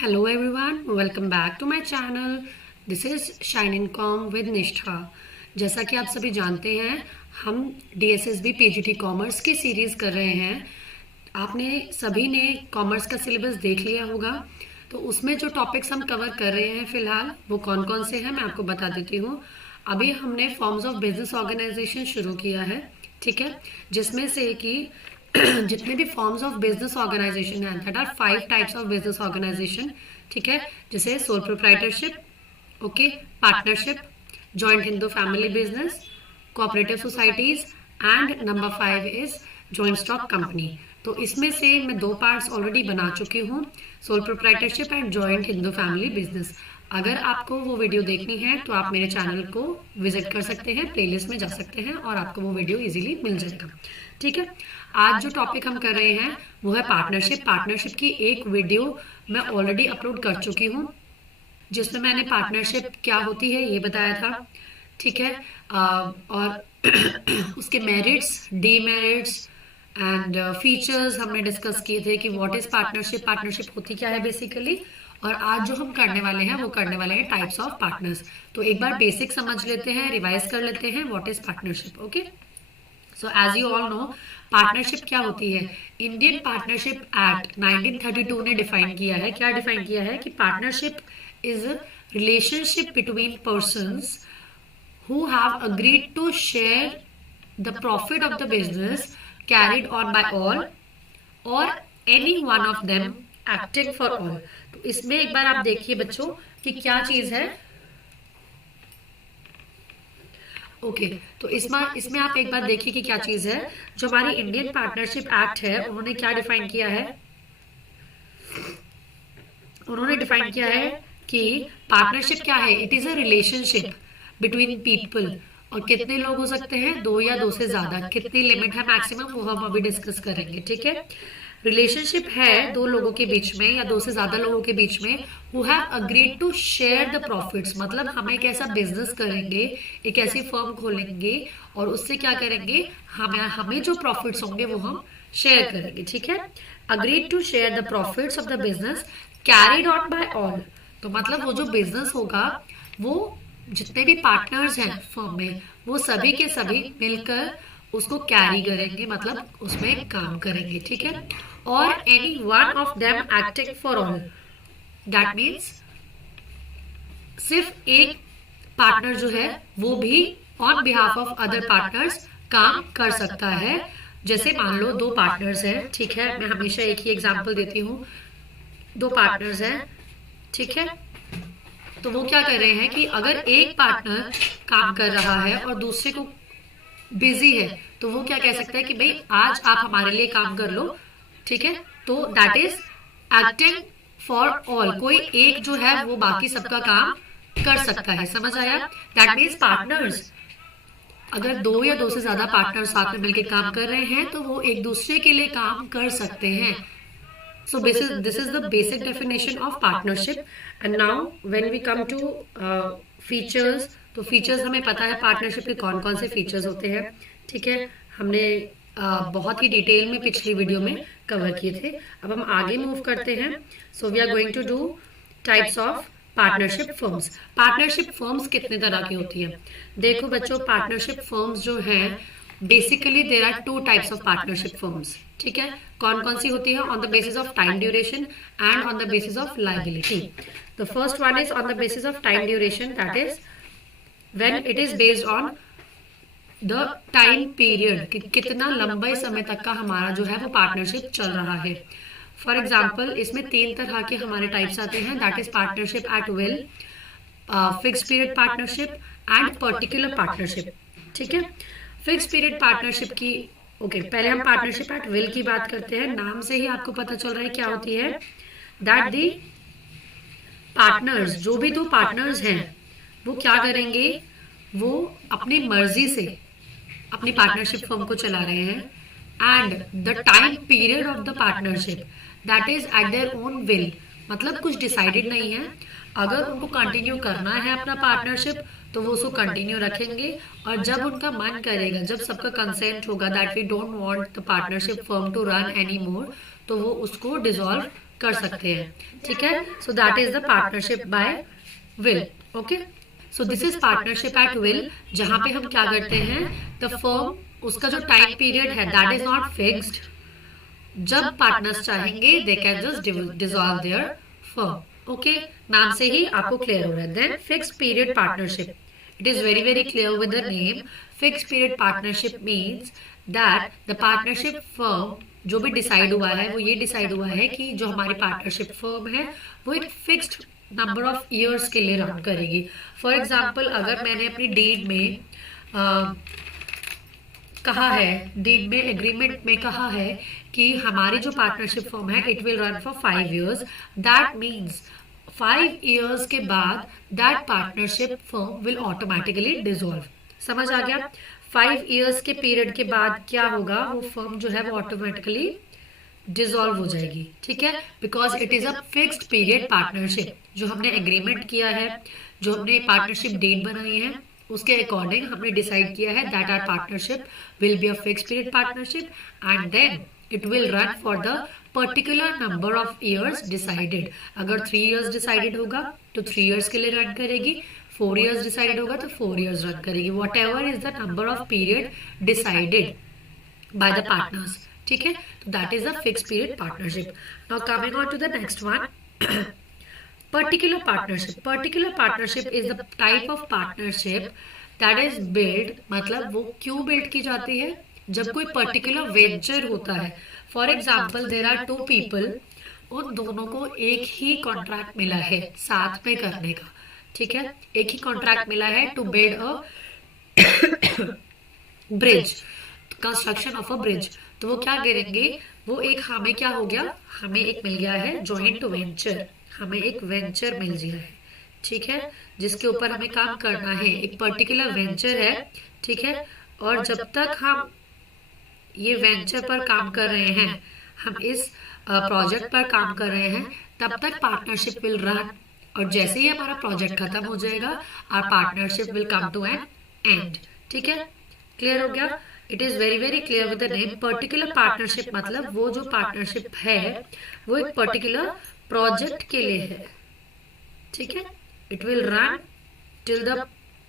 Hello everyone, welcome back to my channel. This is Shine in Com with निष्ठा। जैसा कि आप सभी जानते हैं, हम DSSB PGT कॉमर्स की सीरीज़ कर रहे हैं। आपने सभी ने कॉमर्स का सिलेबस देख लिया होगा, तो उसमें जो टॉपिक्स हम कवर कर रहे हैं फ़िलहाल वो कौन कौन से हैं मैं आपको बता देती हूँ। अभी हमने फॉर्म्स ऑफ बिजनेस ऑर्गेनाइजेशन शुरू किया है, ठीक है, जिसमें से कि जितने भी फॉर्म्स ऑफ बिजनेस ऑर्गेनाइजेशन हैं, that are 5 types of business organisation, ठीक है, जैसे sole proprietorship, okay, partnership, joint Hindu family business, cooperative societies and number 5 is joint stock company. तो इसमें से मैं 2 पार्ट्स ऑलरेडी बना चुकी हूँ, sole proprietorship and joint Hindu family business. अगर आपको वो वीडियो देखनी है तो आप मेरे चैनल को विजिट कर सकते हैं, प्लेलिस्ट में जा सकते हैं और आपको वो वीडियो इजीली मिल जाएगा, ठीक है। आज जो टॉपिक हम कर रहे हैं वो है पार्टनरशिप। पार्टनरशिप की एक वीडियो मैं ऑलरेडी अपलोड कर चुकी हूँ, जिसमें मैंने पार्टनरशिप क्या होती है ये बताया था, ठीक है, और उसके मेरिट्स, डीमेरिट्स एंड फीचर्स हमने डिस्कस किए थे कि व्हाट इज पार्टनरशिप, पार्टनरशिप होती क्या है बेसिकली। और आज जो हम करने वाले हैं वो करने वाले हैं टाइप्स ऑफ पार्टनर्स। तो एक बार बेसिक समझ लेते हैं, रिवाइज कर लेते हैं what is partnership, okay. So as you all know, partnership क्या होती है। इंडियन पार्टनरशिप एक्ट 1932 ने डिफाइन किया है, क्या डिफाइन किया है कि partnership is relationship between persons who have agreed to share the profit of the business carried on by all or any one of them acting for all। तो इसमें एक बार आप देखिए बच्चों कि क्या चीज है, ओके तो इसमें आप एक बार देखिए कि क्या चीज है। जो हमारी इंडियन पार्टनरशिप एक्ट है उन्होंने क्या डिफाइन किया है, उन्होंने डिफाइन किया है कि पार्टनरशिप क्या है, it is a relationship between people. और कितने लोग हो सकते हैं, 2 या 2 से ज्यादा। कितनी लिमिट है मैक्सिमम वो हम अभी डिस्कस करेंगे, ठीक है। रिलेशनशिप है 2 लोगों के बीच में या 2 से ज्यादा लोगों के बीच में who have agreed to share the profits. मतलब हम एक ऐसा बिजनेस करेंगे, एक ऐसी फर्म खोलेंगे और उससे क्या करेंगे, हमें जो प्रॉफिट्स होंगे वो हम शेयर करेंगे, ठीक है। Agreed to share the profits of the business carried on by all. तो मतलब वो जो बिजनेस होगा वो जितने भी पार्टनर्स हैं फर्म में वो सभी के सभी मिलकर उसको कैरी करेंगे, मतलब उसमें काम करेंगे, ठीक है। और any one of them acting for all, that means सिर्फ एक पार्टनर जो है वो भी on behalf of other partners काम कर सकता है। जैसे मान लो 2 पार्टनर्स हैं, ठीक है, मैं हमेशा एक ही एग्जांपल देती हूँ। 2 पार्टनर्स हैं, ठीक है, तो वो क्या कर रहे हैं कि अगर एक पार्टनर काम कर रहा है और दूसरे को बिजी है तो वो क्या कह सकता है कि भाई आज आप हमारे लिए काम कर लो, ठीक है। तो that is acting for all. कोई एक जो है वो बाकी सबका काम कर सकता है, समझ आया। दैट मीन्स पार्टनर्स, अगर 2 या 2 से ज्यादा पार्टनर साथ में मिलकर काम कर रहे हैं तो वो एक दूसरे के लिए काम कर सकते हैं। So this is the basic definition of partnership. And now when we come to features, तो features हमें पता है पार्टनरशिप के कौन कौन से features होते हैं, ठीक है। हमने बहुत ही डिटेल में पिछली वीडियो में कवर किए थे। अब हम आगे मूव करते हैं। So we are going to do types of partnership firms. Partnership firms कितने तरह की होती है, देखो बच्चों, पार्टनरशिप फर्म्स जो हैं basically there are 2 types of partnership firms, ठीक है। कौन कौन सी होती है, on the basis of time duration and on the basis of liability. The first one is on the basis of time duration, that is when it is based on the time period कि कितना लंबे समय तक का हमारा जो है वो पार्टनरशिप चल रहा है। फॉर एग्जाम्पल इसमें 3 तरह के हमारे टाइप्स आते हैं, that is partnership at will, fix period partnership and particular partnership, ठीक है। फिक्स पीरियड पार्टनरशिप की पहले हम पार्टनरशिप एट विल की बात करते हैं। नाम से ही आपको पता चल रहा है क्या होती है, दैट दी पार्टनर्स, जो भी 2 पार्टनर्स हैं वो क्या करेंगे, वो अपनी मर्जी से अपनी पार्टनरशिप फर्म को चला रहे हैं and the time period of the partnership that is eight their own will. मतलब कुछ डिसाइडेड नहीं है, अगर उनको कंटिन्यू करना है अपना पार्टनरशिप तो वो उसको कंटिन्यू रखेंगे, और जब उनका मन करेगा, जब सबका कंसेंट होगा that we don't want the partnership firm to run any more, तो वो उसको डिसॉल्व कर सकते हैं, ठीक है। So that is the partnership by will. Okay, so this is partnership at will, जहां पे हम क्या करते हैं, द फर्म, उसका जो टाइम पीरियड है दैट इज नॉट फिक्स्ड। जब पार्टनर्स चाहेंगे they can just dissolve their firm. Okay, नाम से ही आपको क्लियर हो रहा है। Then fixed period partnership, it is very very clear with the name. Fixed period partnership means that the partnership firm, जो भी डिसाइड हुआ है वो ये डिसाइड हुआ है कि जो हमारी पार्टनरशिप फर्म है वो एक फिक्स्ड नंबर ऑफ ईयर्स के लिए रन करेगी। फॉर एग्जाम्पल, अगर मैंने अपनी डीड में कहा है, डीड में एग्रीमेंट में कहा है कि हमारी जो पार्टनरशिप फर्म है it will run for 5 years, that means 5 years के बाद that partnership firm will automatically dissolve. समझ आ गया? 5 years के पीरियड के बाद क्या होगा, वो फर्म जो है वो ऑटोमेटिकली डिसॉल्व हो जाएगी, ठीक है, because it is a fixed period partnership. जो हमने एग्रीमेंट किया है, जो हमने पार्टनरशिप डेट बनाई है, उसके अकॉर्डिंग हमने डिसाइड किया है that our partnership will be a fixed period partnership and then it will run for the particular number of years decided. अगर 3 years डिसाइडेड होगा तो 3 years के लिए रन करेगी, 4 years डिसाइडेड होगा तो 4 years रन करेगी, whatever is the number of period decided by the partners, ठीक है। तो that is a fixed period partnership. Now coming on to the next one, particular partnership. Particular partnership is the type of partnership that is build, मतलब वो क्यों build की जाती है, जब कोई पर्टिकुलर वेंचर होता है। For example, there are 2 people, उन दोनों को एक ही कॉन्ट्रैक्ट मिला है साथ में करने का, ठीक है, एक ही कॉन्ट्रैक्ट मिला है to build a bridge, construction of a bridge. तो वो क्या करेंगे, वो एक, हमें क्या हो गया, हमें एक मिल गया है जॉइंट वेंचर, हमें एक वेंचर मिल गया है, ठीक है, जिसके ऊपर हमें काम करना है, एक पर्टिकुलर वेंचर है, ठीक है। और जब तक हम ये वेंचर पर काम कर रहे हैं, हम इस प्रोजेक्ट पर काम कर रहे हैं, तब तक पार्टनरशिप विल रन, और जैसे ही हमारा प्रोजेक्ट खत्म हो जाएगा our partnership will come to an end, ठीक है। क्लियर हो गया? It is very very clear with the name. Particular partnership मतलब वो जो पार्टनरशिप है वो एक पर्टिकुलर प्रोजेक्ट के लिए है, ठीक है। It will run till the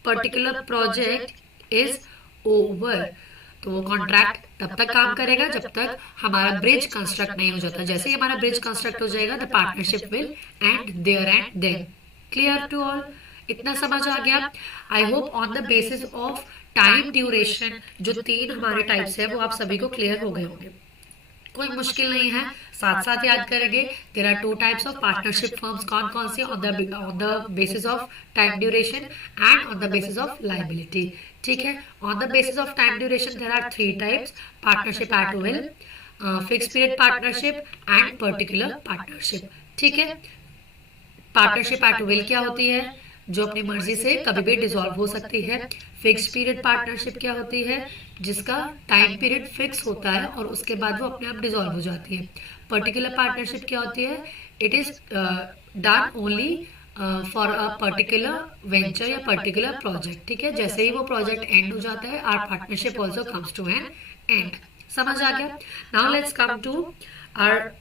particular project is over. तो वो कॉन्ट्रैक्ट तब तक काम करेगा जब तक हमारा ब्रिज कंस्ट्रक्ट नहीं हो जाता। जैसे ही हमारा ब्रिज कंस्ट्रक्ट हो जाएगा the partnership will end there and then. Clear to all? इतना समझ आ गया? I hope on the basis of time duration, जो 3 हमारे टाइप्स है वो आप सभी को क्लियर हो गए होंगे, कोई मुश्किल नहीं है, साथ साथ याद करेंगे। There are 2 types of partnership firms, कौन कौन सी, on the basis of time duration and on the basis of liability, ठीक है। On the basis of time duration there are 3 types, partnership at will, fixed period partnership and particular partnership, ठीक है। Partnership at will क्या होती है, जो अपनी मर्जी से कभी भी डिसॉल्व हो सकती है। फिक्स्ड पीरियड पार्टनरशिप क्या होती है, जिसका टाइम पीरियड फिक्स होता है और उसके बाद वो अपने आप डिसॉल्व हो जाती है। पर्टिकुलर पार्टनरशिप क्या होती है, it is done only for a particular venture या पर्टिकुलर प्रोजेक्ट, ठीक है। जैसे ही वो प्रोजेक्ट एंड हो जाता है our partnership also comes to an end. समझ आ गया? Now let's come to our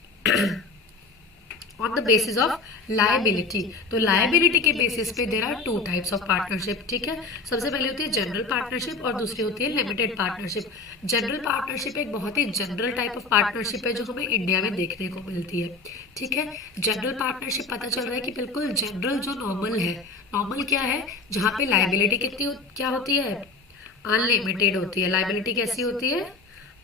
on the basis of liability. तो लायबिलिटी के बेसिस पे there are 2 types of partnership, ठीक है। सबसे पहले होती है जनरल पार्टनरशिप और दूसरी होती है लिमिटेड पार्टनरशिप। जनरल पार्टनरशिप एक बहुत ही जनरल टाइप ऑफ पार्टनरशिप है जो हमें इंडिया में देखने को मिलती है, ठीक है। जनरल पार्टनरशिप पता चल रहा है कि बिल्कुल जनरल जो नॉर्मल है, नॉर्मल क्या है, जहाँ पे लायबिलिटी कितनी क्या होती है, अनलिमिटेड होती है। लायबिलिटी कैसी होती है,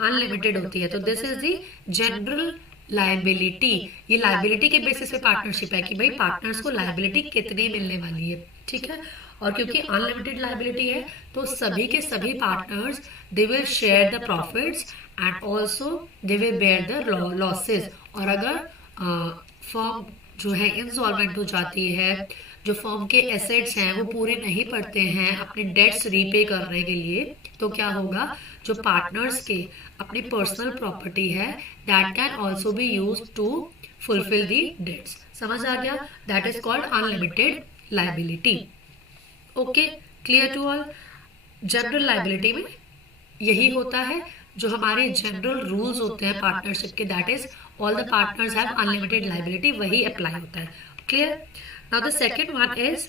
अनलिमिटेड होती है। तो this is the general liability. ये लायबिलिटी के बेसिस पे पार्टनरशिप है कि भाई पार्टनर्स को लायबिलिटी कितनी मिलने वाली है, ठीक है। और क्योंकि अनलिमिटेड लायबिलिटी है तो सभी के सभी partners they will share the profits and also they will bear the losses. और अगर फर्म जो है इंसॉल्वेंट हो जाती है, जो फर्म के एसेट्स हैं वो पूरे नहीं पड़ते हैं अपने डेट्स रीपे करने के लिए, तो क्या होगा, जो पार्टनर्स के अपनी पर्सनल प्रॉपर्टी है that can also be use to fulfil the debts. समझ आ गया? That is called unlimited liability. Okay, clear to all? General liability में यही होता है, जो हमारे जनरल रूल्स होते हैं पार्टनरशिप के, that is all the partners have unlimited liability, वही अप्लाई होता है। Clear? Now the second one is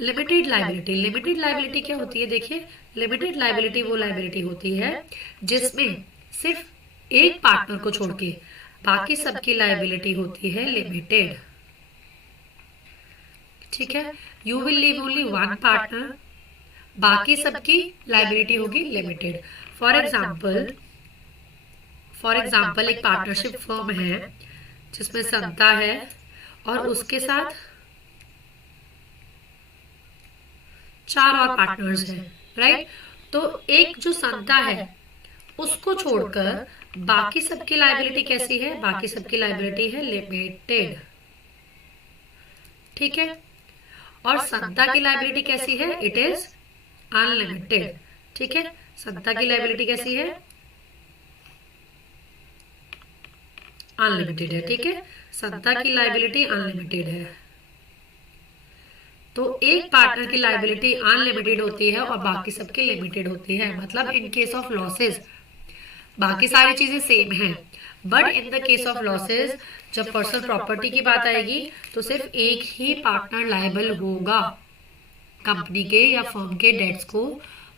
limited liability. Limited liability क्या होती है? देखिए, लिमिटेड लाइबिलिटी वो लाइबिलिटी होती है जिसमें सिर्फ एक पार्टनर को छोड़ के बाकी सबकी लाइबिलिटी होती है लिमिटेड। ठीक है, you will leave only one partner, बाकी सबकी लाइबिलिटी होगी लिमिटेड। फॉर एग्जाम्पल एक पार्टनरशिप फर्म है जिसमें संता है और उसके साथ 4 और पार्टनर्स हैं, राइट? तो एक जो संता है उसको छोड़कर बाकी सबकी लाइबिलिटी कैसी है? बाकी सबकी लाइबिलिटी है लिमिटेड। ठीक है, और संता की लाइबिलिटी कैसी है? It is unlimited. ठीक है, संता की लाइबिलिटी कैसी है? अनलिमिटेड है। ठीक है, संता की लाइबिलिटी अनलिमिटेड है। तो एक पार्टनर की लाइबिलिटी अनलिमिटेड होती है और बाकी सबकी लिमिटेड होती है। मतलब इन केस ऑफ लॉसेस बाकी सारी चीजें सेम हैं, but in the case of losses जब पर्सनल प्रॉपर्टी की बात आएगी तो सिर्फ एक ही पार्टनर लायबल होगा कंपनी के या फर्म के डेट्स को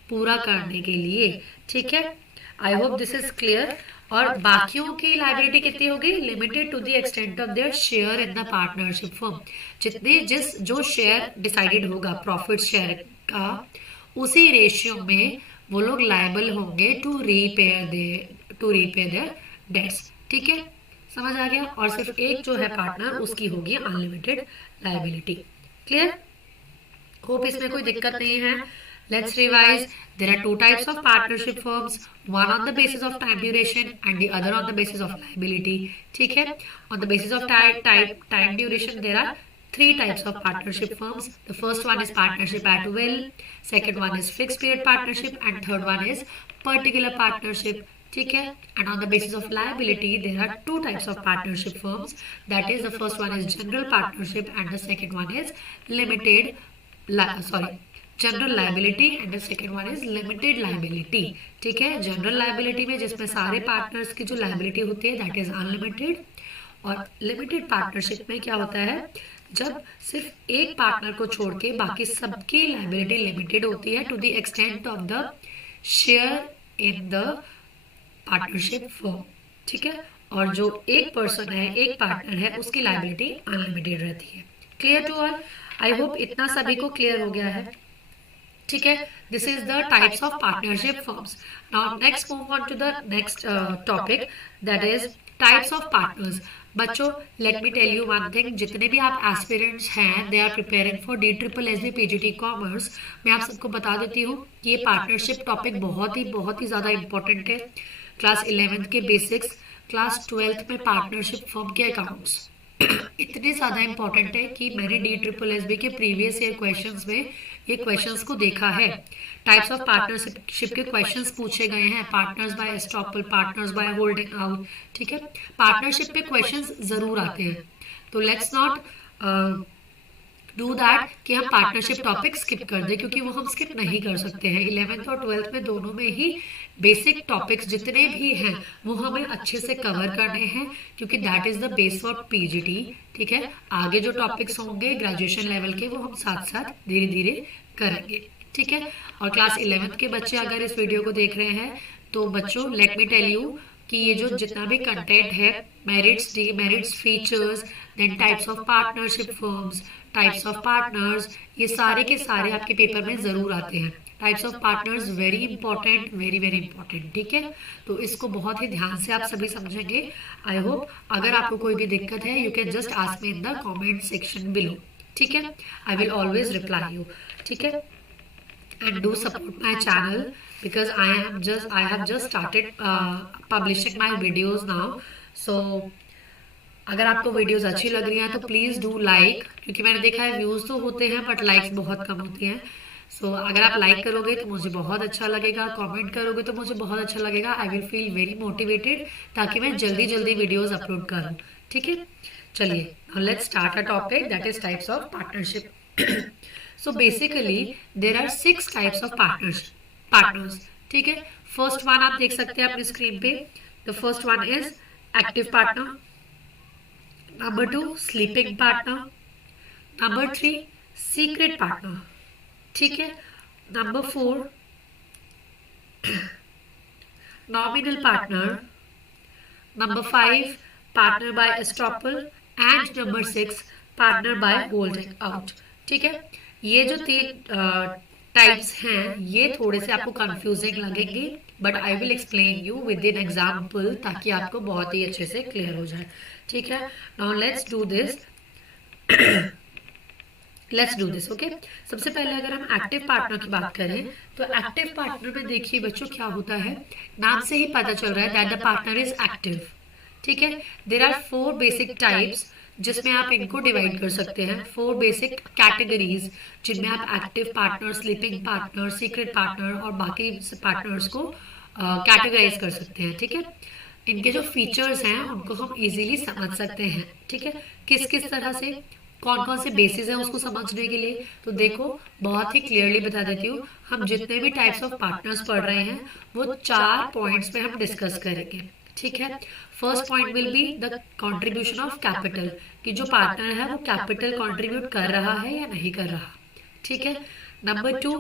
पूरा करने के लिए। ठीक है, I hope this is clear. और बाकियों की लाइबिलिटी कितनी होगी? Limited to the extent of their share in the partnership firm. जितने जो शेयर डिसाइडेड होगा प्रॉफिट शेयर का, उसी रेशियो में वो लोग लायबल होंगे टू रीपेयर देयर डेट्स। ठीक है, समझ आ गया? और सिर्फ एक जो है पार्टनर उसकी होगी अनलिमिटेड लायबिलिटी। क्लियर? होप इसमें कोई दिक्कत नहीं है। Let's revise. There are 2 types of partnership firms, one on the basis of time duration and the other on the basis of liability. ठीक है, on the basis of time duration there are 3 types of partnership firms. The first one is partnership at will, second one is fixed period partnership, and third one is particular partnership. ठीक है, and on the basis of liability there are 2 types of partnership firms. That is, the first one is general partnership and the second one is general liability and the second one is limited liability. ठीक है, general liability में जिसमें सारे partners की जो liability होती है that is unlimited, और लिमिटेड पार्टनरशिप में क्या होता है? जब सिर्फ एक पार्टनर को छोड़ के बाकी सबकी लाइबिलिटी लिमिटेड होती है to the extent of the share in the partnership firm. ठीक है, और जो एक पर्सन है, एक पार्टनर है, उसकी लाइबिलिटी अनलिमिटेड रहती है। Clear to all? I hope इतना सभी को क्लियर हो गया है। ठीक है, this is the types of partnership firms. Now next move on to the next topic, that is types of partners. बच्चों, let me tell you one thing, जितने भी आप एस्पिरेंट्स हैं, they are preparing for DSSB PGT commerce, मैं आप सबको बता देती हूँ कि ये पार्टनरशिप टॉपिक बहुत ही ज़्यादा इंपॉर्टेंट है। क्लास 11th के बेसिक्स, क्लास 12th में पार्टनरशिप फर्म के अकाउंट्स इतने ज़्यादा इंपॉर्टेंट है कि मैंने DSSB के प्रीवियस ईयर क्वेश्चंस में ये क्वेश्चंस को देखा है। टाइप्स ऑफ पार्टनरशिप के क्वेश्चंस पूछे गए हैं, partners by estoppel, partners by holding out. ठीक है, पार्टनरशिप पे क्वेश्चंस जरूर आते हैं, तो लेट्स नॉट डू दैट कि हम पार्टनरशिप टॉपिक स्किप कर दें, क्योंकि वो हम स्किप नहीं कर सकते हैं। 11th और 12th में दोनों में ही बेसिक टॉपिक्स जितने भी हैं वो हमें अच्छे से कवर करने हैं, क्योंकि that is the base for PGT। ठीक है, आगे जो टॉपिक्स होंगे ग्रेजुएशन लेवल के वो हम साथ साथ धीरे धीरे करेंगे। ठीक है, और क्लास 11th के बच्चे अगर इस वीडियो को देख रहे हैं तो बच्चों लेट मी टेल यू कि ये जो जितना भी कंटेंट है, merits, demerits, features, then types of partnership firms, types of partners, ये सारे के सारे आपके पेपर में जरूर आते हैं। Types of partners very important, very important. ठीक है, तो इसको बहुत ही ध्यान से आप सभी समझेंगे। आई होप अगर आपको कोई भी दिक्कत है, you can just ask me in the comment section below. ठीक है, I will always reply you. ठीक है, and do support my channel because I have just started publishing my videos now. So अगर आपको वीडियोस अच्छी लग रही हैं तो प्लीज डू लाइक, क्योंकि मैंने देखा है व्यूज तो होते हैं बट लाइक्स बहुत कम होती हैं। सो अगर आप लाइक करोगे तो मुझे बहुत अच्छा लगेगा, कमेंट करोगे तो मुझे बहुत अच्छा लगेगा। I will feel very motivated ताकि मैं जल्दी वीडियोस अपलोड करूँ। ठीक है, चलिए now let's start a topic that is types of partnership. So basically there are 6 types of partners. ठीक है, फर्स्ट वन आप देख सकते हैं अपनी स्क्रीन पे। The first one is active partner, number 2 sleeping partner, number 3 secret partner, ठीक है। Number 4 nominal partner, number 5 partner by estoppel and number 6 partner by holding out, ठीक है। ये जो 3 टाइप्स हैं ये थोड़े से आपको कंफ्यूजिंग लगेंगे, but I will explain you with in example ताकि आपको बहुत ही अच्छे से क्लियर हो जाए, ठीक है। Now let's do this, okay. सबसे पहले अगर हम एक्टिव पार्टनर की बात करें तो एक्टिव पार्टनर में देखिए बच्चों क्या होता है, नाम से ही पता चल रहा है that the partner is active, ठीक है। देयर आर 4 बेसिक टाइप्स जिसमें आप इनको डिवाइड कर सकते हैं, 4 बेसिक कैटेगरीज जिनमें आप active partner, sleeping partner, secret partner और बाकी पार्टनर्स को कैटेगराइज कर सकते हैं, ठीक है। इनके जो फीचर्स हैं उनको हम इजीली समझ सकते हैं, ठीक है। किस किस तरह से, कौन कौन से बेसिस हैं उसको समझने के लिए, तो देखो बहुत ही क्लियरली बता देती हूँ। हम जितने भी टाइप्स ऑफ पार्टनर्स पढ़ रहे हैं वो 4 पॉइंट्स पे हम डिस्कस करेंगे, ठीक है। First point will be the contribution of capital, कि जो पार्टनर है वो कैपिटल कंट्रीब्यूट कर रहा है या नहीं कर रहा, ठीक है। Number 2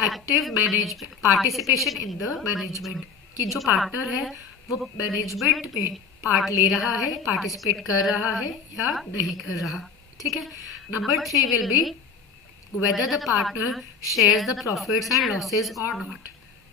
active management, participation in the management, कि जो पार्टनर है वो मैनेजमेंट में पार्ट ले रहा है, पार्टिसिपेट कर रहा है या नहीं कर रहा, ठीक है। Number 3 will be whether the partner shares the profits and losses or not,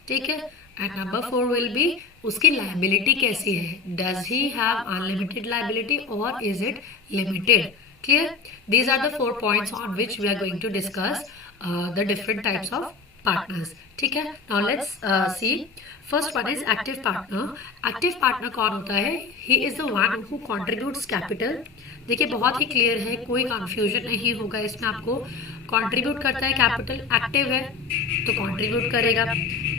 ठीक है। एंड नंबर 4 विल बी उसकी लायबिलिटी कैसी है, does he have unlimited liability or is it limited, clear. These are the 4 points on which we are going to discuss the different types of partners, ठीक है। Now let's see, first one is active partner. Active partner कौन होता है, he is the one who contributes capital. देखिए बहुत ही clear है, कोई confusion नहीं होगा इसमें आपको। कंट्रीब्यूट करता है कैपिटल, एक्टिव है तो कंट्रीब्यूट करेगा,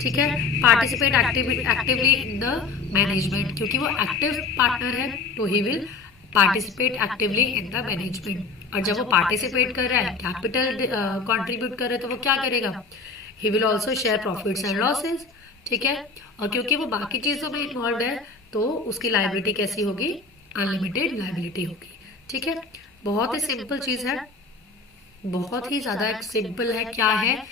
ठीक है। Participate actively in the management, क्योंकि वो एक्टिव पार्टनर है तो he will participate actively in the management. और जब वो पार्टिसिपेट कर रहा है, कैपिटल कंट्रीब्यूट कर रहा है, तो वो क्या करेगा, he will also share profits and losses, ठीक है। और क्योंकि वो बाकी चीजों में इन्वॉल्व है तो उसकी लायबिलिटी कैसी होगी, अनलिमिटेड लायबिलिटी होगी, ठीक है। बहुत ही सिंपल चीज है, बहुत ही ज्यादा सिंपल है। क्या है,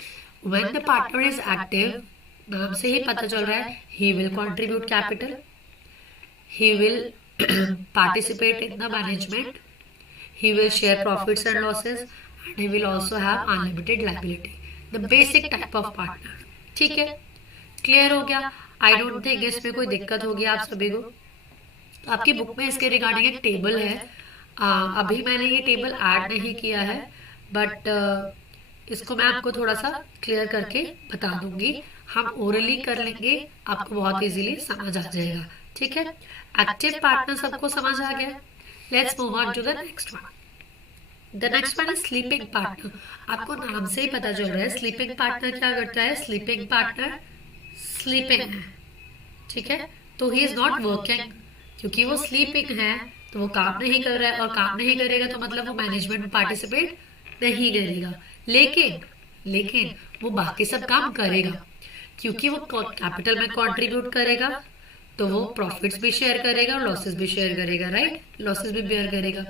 when the partner is active, नाम से ही पता चल रहा है, he will contribute capital, he will participate in the management, he will share profits and losses, and he will also have unlimited liability, the basic type of partner, ठीक है। Clear हो गया, आई डोंट थिंक इसमें कोई दिक्कत होगी आप सभी को। आपकी बुक में इसके रिगार्डिंग एक टेबल है, अभी मैंने ये टेबल ऐड नहीं किया है, बट इसको मैं आपको थोड़ा सा क्लियर करके बता दूंगी, हम ओरली कर लेंगे, आपको बहुत इजीली समझ आ जाएगा, ठीक है। एक्टिव पार्टनर सबको समझ आ गया, let's move on to the next one. The next one is sleeping partner. आपको नाम से ही पता चल रहा है स्लीपिंग पार्टनर क्या करता है, स्लीपिंग पार्टनर स्लीपिंग है, ठीक है। तो ही इज नॉट वर्किंग, क्योंकि वो स्लीपिंग है तो वो काम नहीं कर रहा है, और काम नहीं करेगा तो मतलब वो मैनेजमेंट में पार्टिसिपेट नहीं करेगा, लेकिन वो बाकी सब काम करेगा, क्योंकि वो कैपिटल में कंट्रीब्यूट करेगा तो वो प्रॉफिट्स भी शेयर करेगा और लॉसेस भी शेयर करेगा, राइट, लॉसेस भी बेयर करेगा।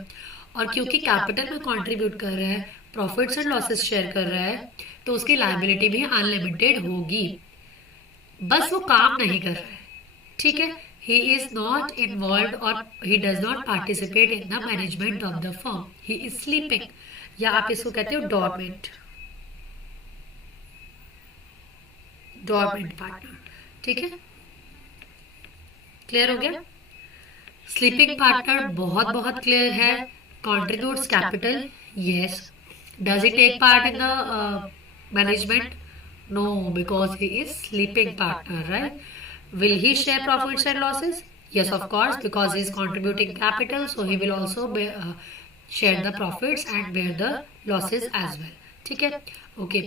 और क्योंकि कैपिटल में कंट्रीब्यूट कर रहा है, प्रॉफिट्स एंड लॉसेस शेयर कर रहा है, तो उसकी लायबिलिटी भी अनलिमिटेड होगी, बस वो काम नहीं कर रहा है, ठीक है। he is not involved or he does not participate in the management of the firm, he is sleeping, या आप इसको कहते हो डॉर्मेंट पार्टनर, ठीक है। क्लियर हो गया, स्लीपिंग पार्टनर बहुत बहुत क्लियर है, contributes capital, yes, does he take part in the management, no, because he is sleeping partner, right. Will he share profits and losses, yes of course, because he is contributing capital, so he will also share the profits and bear the losses as well, ठीक है, okay.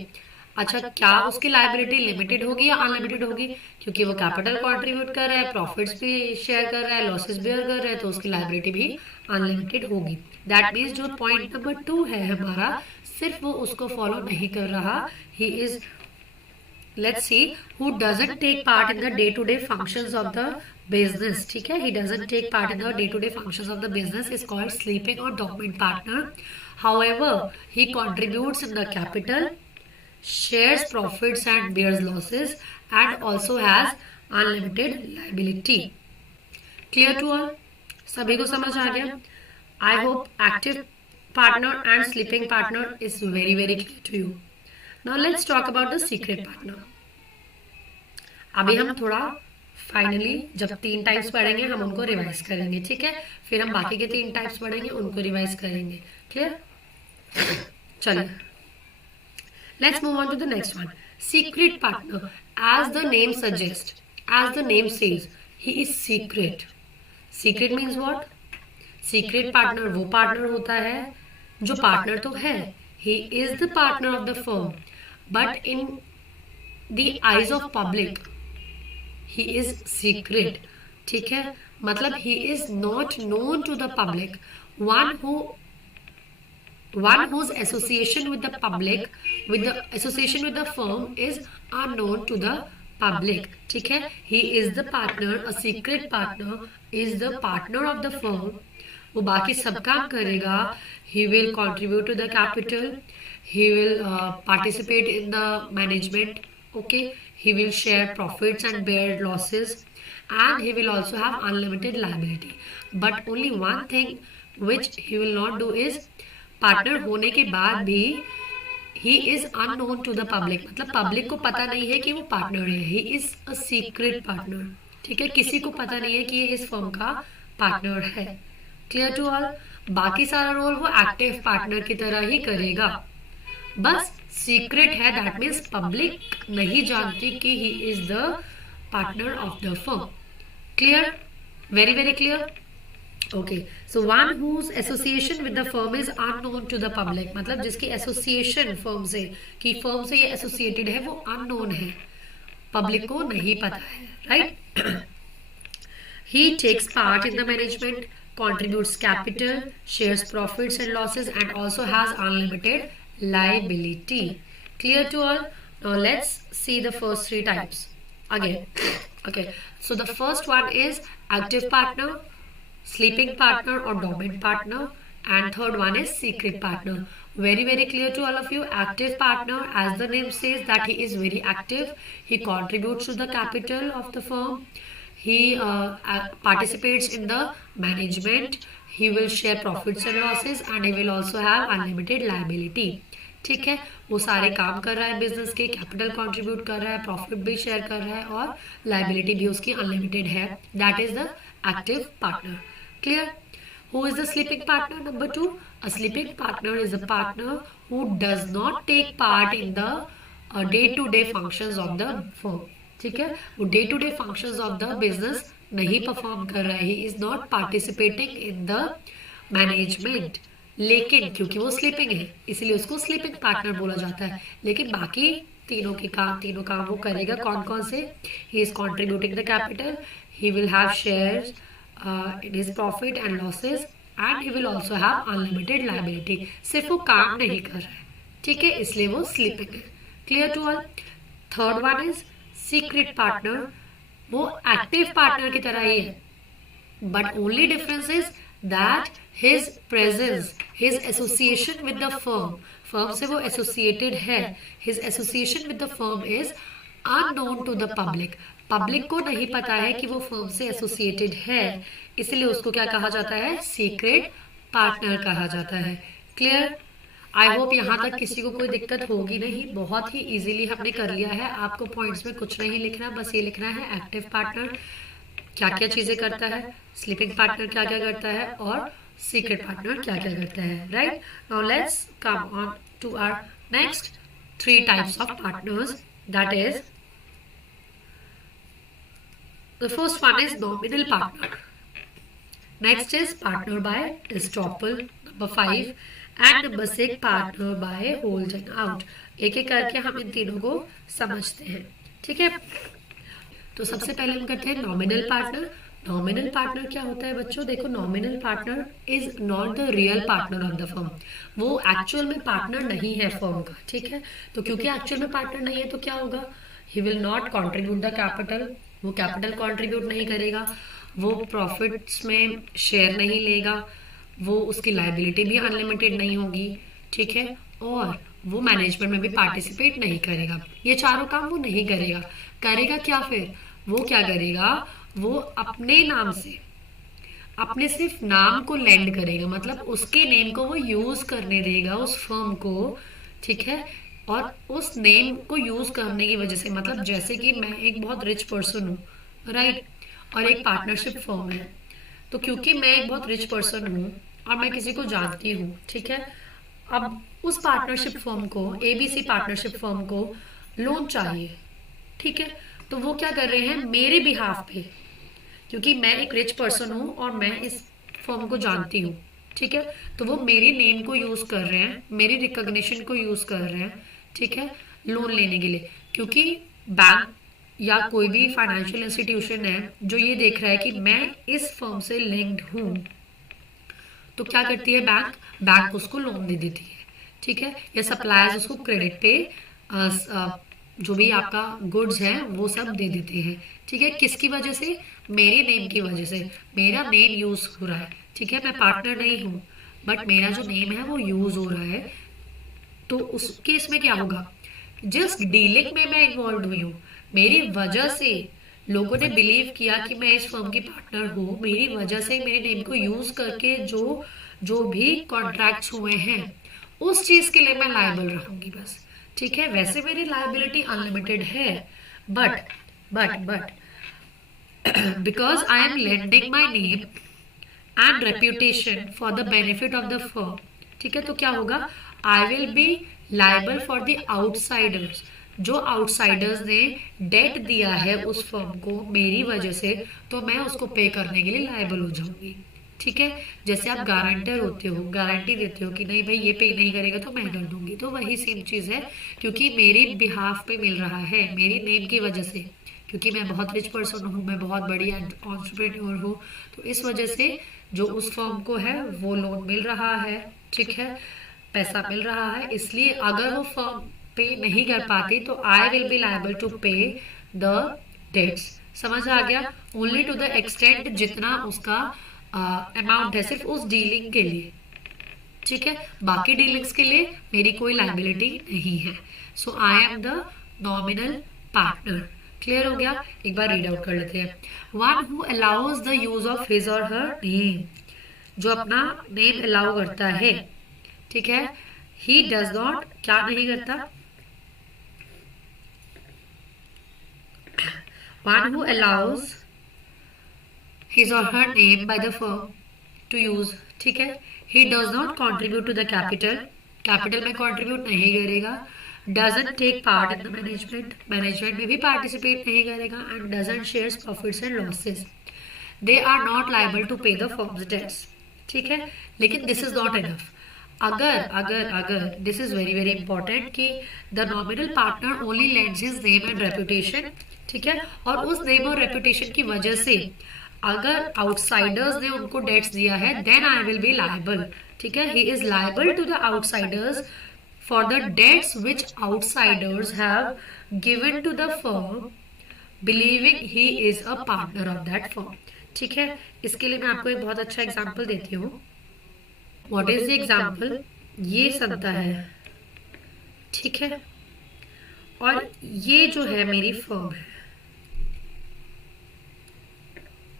अच्छा, क्या उसकी liability limited होगी या unlimited होगी, क्योंकि वो कैपिटल कंट्रीब्यूट कर रहा है, प्रॉफिट्स भी शेयर कर रहा है, लॉसेस बेयर कर रहा है, तो उसकी लायबिलिटी भी अनलिमिटेड होगी। दैट मीन्स जो पॉइंट नंबर 2 है हमारा, सिर्फ वो उसको फॉलो नहीं कर रहा, he is, let's see, who doesn't take part in the day-to-day functions of the business, ठीक है, he doesn't take part in the day-to-day functions of the business is called sleeping or dormant partner. However, he contributes in the capital, shares profits and bears losses, and also has unlimited liability. Clear to all? सभी को समझ आ गया? I hope active partner and sleeping partner is very clear to you. Now let's talk about the secret partner. अभी हम थोड़ा finally जब 3 types पढ़ेंगे हम उनको रिवाइज करेंगे, ठीक है, फिर हम बाकी के 3 टाइप्स पढ़ेंगे उनको रिवाइज करेंगे. क्लियर? चलिए, let's move on to the next one. Secret partner, as the name suggest, as the name says, he is secret. Secret means what? Secret partner वो पार्टनर होता है जो पार्टनर तो है, he is the partner of the firm, but in the eyes of public he is secret. ठीक है, मतलब he is not known to the public. One whose association with the public, with the association with the firm is unknown to the public. ठीक है, he is the partner, a secret partner is the partner of the firm. वो बाकी सब काम करेगा. He will contribute to the capital. He will participate in the management. Okay, he will share profits and bear losses, and he will also have unlimited liability. But only one thing which he will not do is, partner होने के बाद भी he is unknown to the public, मतलब public को पता नहीं है कि वो पार्टनर है. he is a secret partner. ठीक है, किसी को पता नहीं है कि ये इस फर्म का पार्टनर है. Clear to all? बाकी सारा रोल वो एक्टिव पार्टनर की तरह ही करेगा, बस सीक्रेट है. दैट मीन्स पब्लिक नहीं जानती कि he is the partner of the firm. Clear? Very clear. Okay, so one whose association with the firm is unknown to the public, मतलब जिसकी एसोसिएशन फर्म से, कि फर्म से ये एसोसिएटेड है, वो अननोन है, पब्लिक को नहीं पता है. Right? He takes part in the management, contributes capital, shares profits and losses, and also has unlimited liability. Clear to all? Now let's see the first 3 types again. Okay, so the first one is active partner, sleeping partner or dormant partner, and third one is secret partner. Very clear to all of you. Active partner, as the name says, that he is very active. He contributes to the capital of the firm. He participates in the management. He will share profits and losses, and he will also have unlimited liability. ठीक है, वो सारे काम कर रहा है business के, capital contribute कर रहा है, प्रॉफिट भी शेयर कर रहा है, और लाइबिलिटी भी उसकी अनलिमिटेड है. That is the active partner. Clear? Who is the sleeping partner? Number 2, a sleeping partner is a partner who does not take part in the day-to-day functions of the firm. ठीक है, वो day to day functions of the business नहीं perform कर रहा है. He is not participating in the management, लेकिन क्योंकि वो स्लीपिंग है इसलिए उसको स्लीपिंग पार्टनर बोला जाता है. लेकिन बाकी तीनों काम वो करेगा. कौन कौन से? He is contributing the capital, he will have shares in his profit and losses, and he will also have unlimited liability. सिर्फ वो काम नहीं कर रहा है, ठीक है, इसलिए वो स्लीपिंग है. Clear to all? Third one is secret partner. वो एक्टिव पार्टनर की तरह ही है, but only difference is that his presence, his association with the firm से वो एसोसिएटेड है. His association with the firm is unknown to the public को नहीं पता है कि वो फर्म से एसोसिएटेड है, इसलिए उसको क्या कहा जाता है? सीक्रेट पार्टनर कहा जाता है. क्लियर? आई होप यहाँ तक किसी को कोई दिक्कत होगी नहीं. बहुत ही इजीली हमने कर लिया है. आपको पॉइंट्स में कुछ नहीं लिखना, बस ये लिखना है एक्टिव पार्टनर क्या क्या चीजें करता है, स्लीपिंग पार्टनर क्या क्या करता है, और सीक्रेट पार्टनर क्या क्या करता है. Right? Now let's come on to our next 3 types of partners. That is the first one is nominal partner. Next is partner by estoppel. Number 5 and number 6 partner by holding out. एक एक करके हम इन तीनों को समझते हैं. ठीक है, तो सबसे पहले हम करते हैं नॉमिनल पार्टनर. नॉमिनल पार्टनर क्या होता है बच्चों? देखो, nominal partner is not the real partner of the firm. वो एक्चुअल में पार्टनर नहीं है फर्म का. ठीक है, तो क्योंकि एक्चुअल में पार्टनर नहीं है तो क्या होगा? ही will not contribute the capital, वो कैपिटल कंट्रीब्यूट नहीं करेगा, वो प्रॉफिट्स में शेयर नहीं लेगा, वो उसकी लायबिलिटी भी अनलिमिटेड नहीं होगी, ठीक है, और वो मैनेजमेंट में भी पार्टिसिपेट नहीं करेगा। ये चारों काम वो नहीं करेगा। करेगा क्या फिर? वो क्या करेगा? वो अपने नाम से, अपने सिर्फ नाम को लैंड करेगा, मतलब उसके नेम को वो यूज करने देगा उस फर्म को, ठीक है। और उस नेम को यूज करने की वजह से, मतलब जैसे कि मैं एक बहुत रिच पर्सन हूँ, राइट, और एक पार्टनरशिप फर्म है, तो क्योंकि मैं एक बहुत रिच पर्सन हूँ और मैं किसी को जानती हूँ, ठीक है, अब उस पार्टनरशिप फर्म को, एबीसी पार्टनरशिप फर्म को लोन चाहिए, ठीक है, तो वो क्या कर रहे हैं मेरे बिहाफ पे, क्योंकि मैं एक रिच पर्सन हूँ और मैं इस फर्म को जानती हूँ, ठीक है, तो वो मेरी नेम को यूज कर रहे हैं, मेरी रिकॉग्निशन को यूज कर रहे हैं, ठीक है, लोन लेने के लिए। क्योंकि बैंक या कोई भी फाइनेंशियल इंस्टीट्यूशन है जो ये देख रहा है कि मैं इस फर्म से लिंक्ड हूँ, तो क्या करती है बैंक? बैंक उसको लोन दे देती है, ठीक है, या सप्लायर्स उसको क्रेडिट पे जो भी आपका गुड्स है वो सब दे देते हैं, ठीक है। किसकी वजह से? मेरे नेम की वजह से, मेरा नेम यूज हो रहा है, ठीक है, मैं पार्टनर नहीं हूँ बट मेरा जो नेम है वो यूज हो रहा है। तो उस केस में क्या होगा? जिस डीलिंग में मैं इन्वॉल्व हुई हूँ, मेरी वजह से लोगों ने बिलीव किया कि मैं इस फर्म की पार्टनर हूँ, मेरी वजह से मेरे नेम को यूज करके जो जो भी कॉन्ट्रैक्ट्स हुए हैं उस चीज के लिए मैं लायबल रहूंगी बस, ठीक है। वैसे मेरी लायबिलिटी अनलिमिटेड है, but because I am lending my name and reputation for the benefit of the firm, ठीक है, तो क्या होगा? आई will be liable for the outsiders. जो आउटसाइडर्स ने डेट दिया है उस फर्म को मेरी वजह से, तो मैं उसको पे करने के लिए लाइबल हो जाऊंगी, ठीक है। जैसे आप गारंटर होते हो, गारंटी देते हो कि नहीं भाई ये पे नहीं करेगा तो मैं कर दूंगी, तो वही सेम चीज है, क्योंकि मेरी बिहाफ पे मिल रहा है मेरी नेम की वजह से, क्योंकि मैं बहुत रिच पर्सन हूँ, मैं बहुत बड़ी एंटरप्रेन्योर हूँ, तो इस वजह से जो उस फर्म को है वो लोन मिल रहा है, ठीक है, पैसा मिल रहा है, इसलिए अगर वो फर्म पे नहीं कर पाती तो I will be liable to pay the debts. समझ आ गया? ओनली टू द एक्सटेंट जितना उसका अमाउंट है सिर्फ उस डीलिंग के लिए, ठीक है, बाकी डीलिंग्स के लिए मेरी कोई लायबिलिटी नहीं है। So I am the nominal partner. Clear हो गया? एक बार रीड आउट कर लेते हैं। One who allows the use of his or her name, जो अपना नेम अलाउ करता है, ठीक है। ही डज नॉट, क्या नहीं करता? One who allows his or her name by the firm to use, ठीक है। he does not contribute to the capital, capital में कंट्रीब्यूट नहीं करेगा, doesn't take part in the management, management में भी पार्टिसिपेट नहीं करेगा, and doesn't shares profits and losses, they are not liable to pay the firm's debts, ठीक है। लेकिन this is not enough। अगर अगर अगर this is very very important कि the nominal partner only lends his name and reputation, ठीक है, और उस नेम और रेपुटेशन की वजह से अगर आउटसाइडर्स ने उनको डेट्स दिया है then I will be liable, ठीक है। He is liable to the outsiders for the debts which outsiders have given to the firm believing he is a partner of that firm, ठीक है। इसके लिए मैं आपको एक बहुत अच्छा एग्जाम्पल देती हूँ। What is the example? ये संता है, ठीक है, और ये जो है मेरी फर्म है,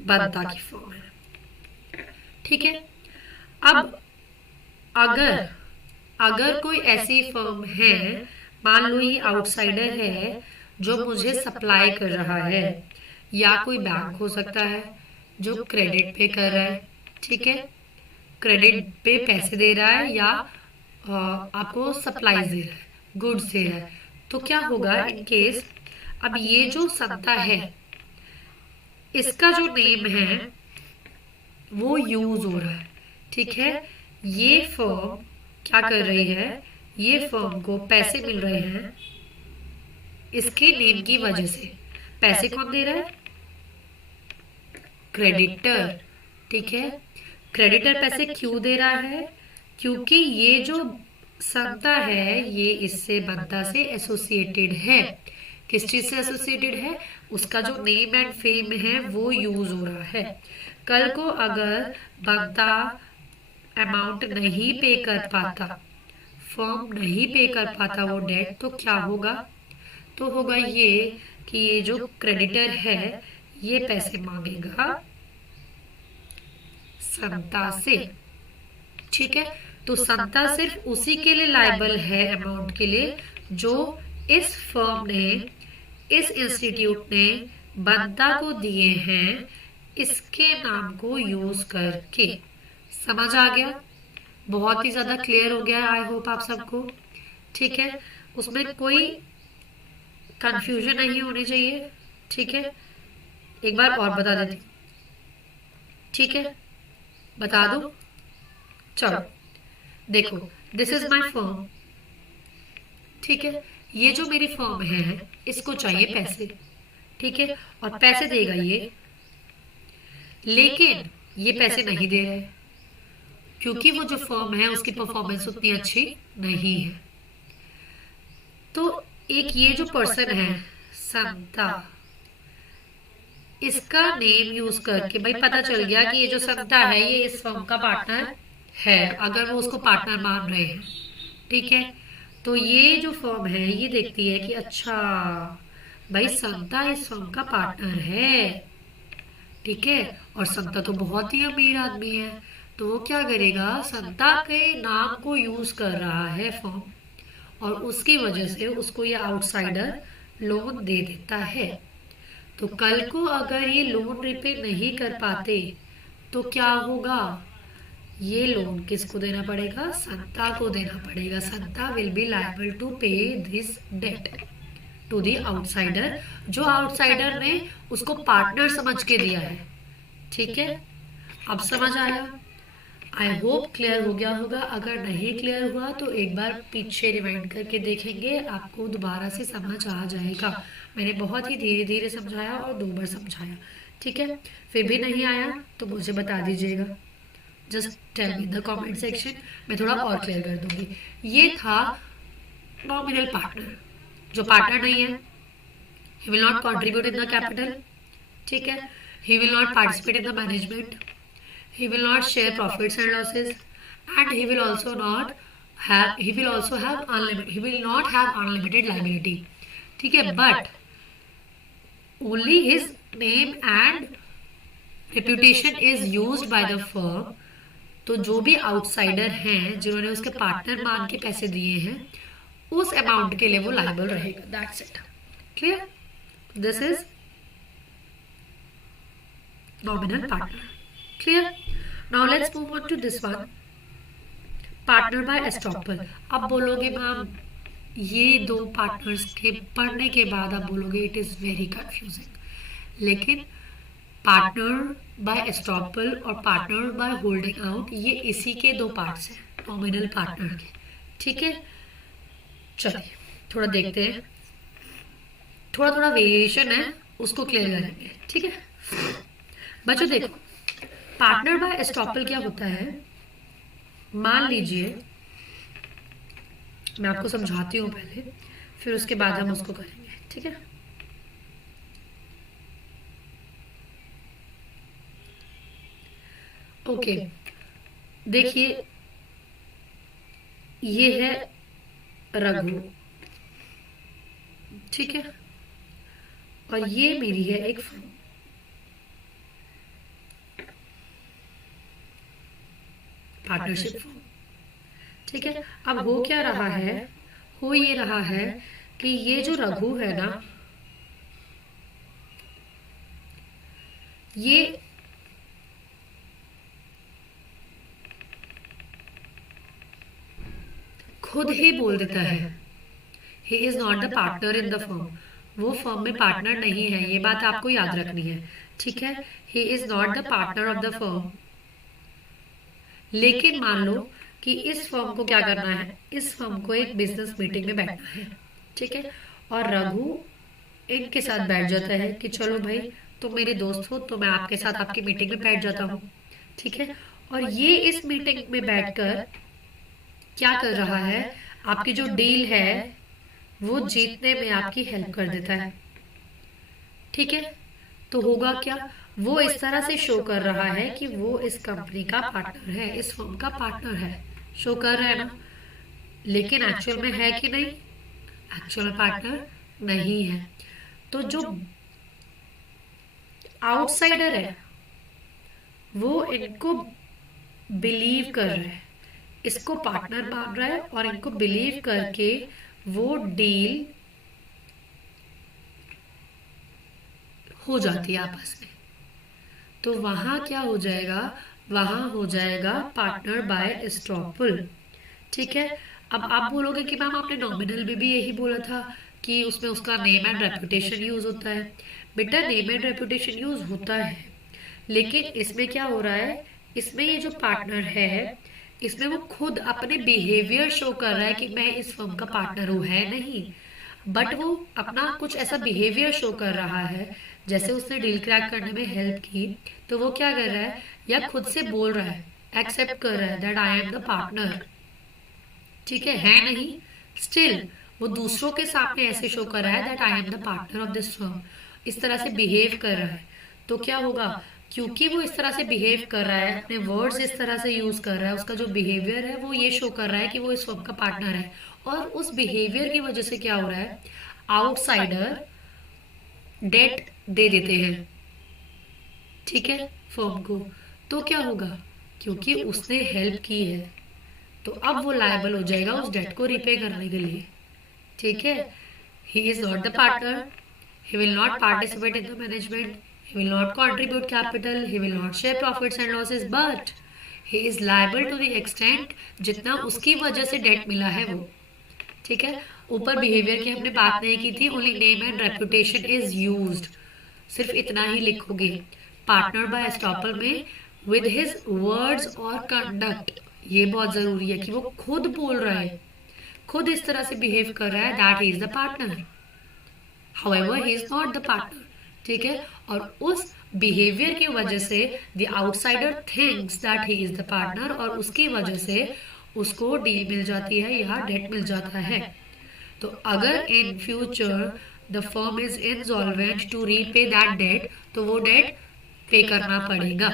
बंता की फर्म है, ठीक है। अब अगर अगर कोई ऐसी फर्म है, मान लो ये आउटसाइडर है जो मुझे सप्लाई कर रहा है, या कोई बैंक हो सकता है जो क्रेडिट पे कर रहा है, ठीक है, क्रेडिट पे पैसे दे रहा है या आपको सप्लाईज दे रहा है, गुड्स दे रहा है, तो क्या होगा इन केस? अब ये जो संता है इसका जो नेम है वो यूज हो रहा है, ठीक है। ये फर्म क्या कर रही है? ये फर्म को पैसे मिल रहे हैं इसके नेम की वजह से। पैसे कौन दे रहा है? क्रेडिटर, ठीक है। क्रेडिटर पैसे क्यों दे रहा है? क्योंकि ये जो संता है ये इससे बंता से एसोसिएटेड है, किस चीज से एसोसिएटेड है, उसका जो नेम एंड फेम है वो यूज हो रहा है। कल को अगर बंदा अमाउंट नहीं पे कर पाता, फर्म नहीं पे कर पाता वो डेट, तो क्या होगा, तो होगा ये कि ये जो क्रेडिटर है ये पैसे मांगेगा संता से। ठीक है, तो संता सिर्फ उसी के लिए लायबल है अमाउंट के लिए जो इस फर्म ने, इस इंस्टीट्यूट ने बंदा को दिए हैं इसके नाम को यूज करके। समझ आ गया, बहुत ही ज्यादा क्लियर हो गया, आई होप आप सबको। ठीक है, उसमें कोई कंफ्यूजन नहीं होनी चाहिए। ठीक है, एक बार और बता देती हूँ। ठीक है, बता दो, चलो देखो, दिस इज माई फर्म। ठीक है, ये जो मेरी फर्म है इसको चाहिए पैसे। ठीक है, और पैसे देगा ये, लेकिन ये पैसे नहीं दे रहे क्योंकि वो जो फर्म है उसकी परफॉर्मेंस उतनी अच्छी नहीं है। तो एक ये जो पर्सन है संता, इसका नेम यूज करके भाई पता चल गया कि ये जो संता है ये इस फर्म का पार्टनर है, अगर वो उसको पार्टनर मान रहे हैं। ठीक है, तो ये जो फर्म है ये देखती है कि अच्छा भाई संता इस फर्म का पार्टनर है। ठीक है, और संता तो बहुत ही अमीर आदमी है, तो वो क्या करेगा, संता के नाम को यूज कर रहा है फर्म, और उसकी वजह से उसको ये आउटसाइडर लोन दे देता है। तो कल को अगर ये लोन रिपे नहीं कर पाते तो क्या होगा, ये लोन किसको देना पड़ेगा, संता को देना पड़ेगा। Santa will be liable to pay this debt to the outsider, जो आउटसाइडर ने उसको पार्टनर समझ के दिया है। ठीक है, अब समझ आया, आई होप क्लियर हो गया होगा। अगर नहीं क्लियर हुआ तो एक बार पीछे रिवाइंड करके देखेंगे, आपको दोबारा से समझ आ जाएगा। मैंने बहुत ही धीरे धीरे समझाया और 2 बार समझाया। ठीक है, फिर भी नहीं आया तो मुझे बता दीजिएगा, just tell me in the comment section, मैं थोड़ा और क्लियर कर दूंगी। ये था नॉमिनल पार्टनर, जो पार्टनर नहीं है, he will not contribute in the capital. ठीक है, he will not participate in the management, he will not share profits and losses, and he will also not have unlimited liability. ठीक है, but only his name and reputation is used by the firm. तो जो भी outsider हैं जिन्होंने उसके partner मान के पैसे दिए हैं उस अमाउंट के लिए वो लायबल रहेगा। That's it, clear, this is nominal partner. Clear? Now let's move on to this one. Partner by estoppel. अब बोलोगे मैम ये 2 पार्टनर्स के पढ़ने के बाद आप बोलोगे इट इज वेरी कंफ्यूजिंग, लेकिन पार्टनर बाय एस्टॉपल और पार्टनर बाय होल्डिंग आउट ये इसी के 2 पार्ट्स हैं नॉमिनल पार्टनर के। ठीक है, चलिए थोड़ा देखते हैं, थोड़ा थोड़ा वेरिएशन है उसको क्लियर करेंगे। ठीक है बच्चों, देखो पार्टनर बाय एस्टॉपल क्या होता है, मान लीजिए मैं आपको समझाती हूँ पहले, फिर उसके बाद हम उसको करेंगे। ठीक है, ओके, देखिए ये है रघु। ठीक है, और ये मेरी है एक फर्म। पार्टनरशिप। ठीक है, अब हो क्या रहा है, हो ये रहा है कि ये जो रघु है ना, ये खुद ही बोल देता है he is not the partner in the firm, वो फर्म में पार्टनर नहीं है, ये बात आपको याद रखनी है। ठीक है, he is not the partner of the firm, लेकिन मान लो कि इस फर्म को क्या करना है, इस फर्म को एक बिजनेस मीटिंग में बैठना है। ठीक है, और रघु इनके साथ बैठ जाता है कि चलो भाई तुम मेरे दोस्त हो तो मैं आपके साथ आपकी मीटिंग में बैठ जाता हूँ। ठीक है, और ये इस मीटिंग में बैठकर क्या कर रहा है, आपकी जो डील है वो जीतने में आपकी हेल्प कर देता है। ठीक है, तो होगा क्या, वो इस तरह से शो कर रहा है कि वो इस कंपनी का पार्टनर है, इस फर्म का पार्टनर है, शो कर रहा है ना, लेकिन एक्चुअल में है कि नहीं, एक्चुअल में पार्टनर नहीं है। तो जो आउटसाइडर है वो इनको बिलीव कर रहा है, इसको पार्टनर मान रहा है और इनको बिलीव करके वो डील हो जाती है आपस में। तो वहां क्या हो जाएगा, वहां हो जाएगा पार्टनर बाय एस्ट्रोपल। ठीक है, अब आप बोलोगे कि मैम आपने नॉमिनल में भी यही बोला था कि उसमें उसका नेम एंड रेपुटेशन यूज होता है। बेटा नेम एंड रेपुटेशन यूज होता है, लेकिन इसमें क्या हो रहा है, इसमें ये जो पार्टनर है इसमें वो खुद अपने बिहेवियर शो कर रहा है कि मैं इस फर्म का पार्टनर हूँ, है नहीं, बट वो अपना कुछ ऐसा बिहेवियर शो कर रहा है, जैसे उसने डील क्रैक करने में हेल्प की, तो वो क्या कर रहा है, या खुद से बोल रहा है, एक्सेप्ट कर रहा है that I am the partner. ठीक है नहीं, स्टिल वो दूसरों के सामने ऐसे शो कर रहा है that I am the partner of this firm, इस तरह से बिहेव कर रहा है। तो क्या होगा, क्योंकि वो इस तरह से बिहेव कर रहा है, अपने वर्ड्स इस तरह से यूज कर रहा है, उसका जो बिहेवियर है वो ये शो कर रहा है कि वो इस फर्म का पार्टनर है, और उस बिहेवियर की वजह से क्या हो रहा है, आउटसाइडर डेट दे देते हैं, ठीक है, फर्म को। तो क्या होगा, क्योंकि उसने हेल्प की है तो अब वो लायबल हो जाएगा उस डेट को रिपे करने के लिए। ठीक है, he is not the partner, he will not participate in the management, he will not contribute capital, he will not share profits and losses, but he is liable to the extent जितना उसकी वजह से date मिला है वो। ठीक है, ऊपर बिहेवियर की हमने बात नहीं की थी, only name and reputation is used, सिर्फ इतना ही लिखोगे पार्टनर बाय एस्टॉपल में, विद हिज वर्ड्स और कंडक्ट, ये बहुत जरूरी है कि वो खुद बोल रहा है, खुद इस तरह से बिहेव कर रहा है that he is the partner, however he is not the partner। ठीक है, और उस बिहेवियर की वजह से the outsider thinks that he is the partner, और उसकी वजह से उसको डील मिल जाती है या डेट मिल जाता है। तो अगर in future the firm is insolvent to repay that debt, तो वो डेट पे करना पड़ेगा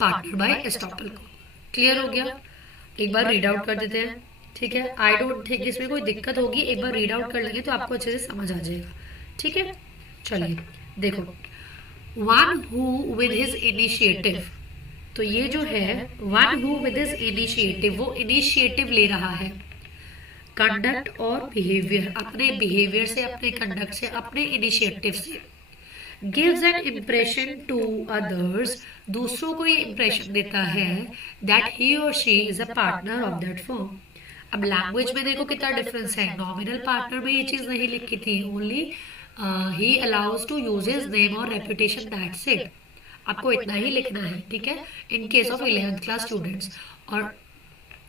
पार्टनर बाय एस्टॉपल को। क्लियर हो गया, एक बार रीड आउट कर देते हैं। ठीक है, आई डोंट थिंक इसमें कोई दिक्कत होगी, एक बार रीड आउट कर लेंगे तो आपको अच्छे से समझ आ जाएगा। ठीक है, चलिए देखो, one who with his initiative, तो ये जो है one who with his initiative, वो इनिशिएटिव ले रहा है, कंडक्ट और बिहेवियर, अपने बिहेवियर से, अपने कंडक्ट से, अपने इनिशिएटिव से, gives an impression to others, दूसरों को ये इम्प्रेशन देता है दैट ही और she is a partner of that firm. अब लैंग्वेज में देखो कितना डिफरेंस है, नॉमिनल पार्टनर में ये चीज नहीं लिखी थी, only he allows to use his name और रेपुटेशन, दैट्स इट, आपको इतना ही लिखना है। ठीक है, in case of 11th class students, और